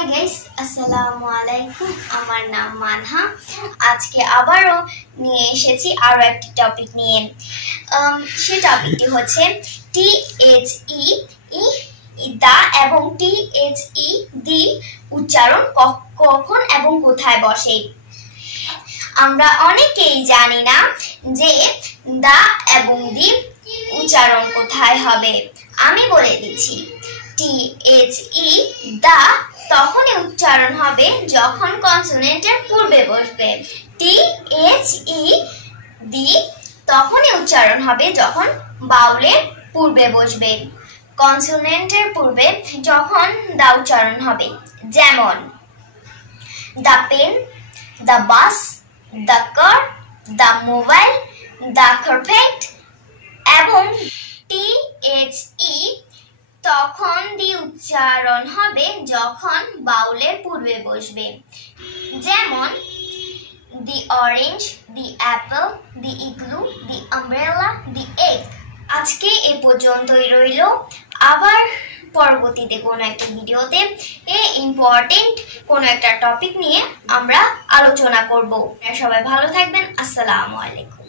Hi guys, আসসালামু আলাইকুম। আমার নাম মানহা। আজকে আবারও নিয়ে এসেছি আরো একটি টপিক নিয়ে। সে টপিকটি হচ্ছে THE দা এবং THE দি উচ্চারণ কখন এবং কোথায় বসে। আমরা অনেকেই জানি না যে দা এবং দি উচ্চারণ কোথায় হবে। আমি বলে দিচ্ছি, THE দা তখনই উচ্চারণ হবে যখন কনসোনেন্টের পূর্বে বসবে। THE দি তখনই উচ্চারণ হবে যখন বাউলের পূর্বে বসবে। কনসোনেন্টের পূর্বে যখন দা উচ্চারণ হবে, যেমন the pen, the bus, the car, the mobile, the carpet. এবং THE তখন দি উচ্চারণ হবে যখন বাউলের পূর্বে বসবে, যেমন দি অরেঞ্জ, দি অ্যাপল, দি ইগলু, দি আমব্রেলা, দি এগ। আজকে এ পর্যন্তই রইল। আবার পরবর্তীতে কোনো একটা ভিডিওতে ইম্পর্টেন্ট কোনো একটা টপিক নিয়ে আমরা আলোচনা করব। সবাই ভালো থাকবেন। আসসালামু আলাইকুম।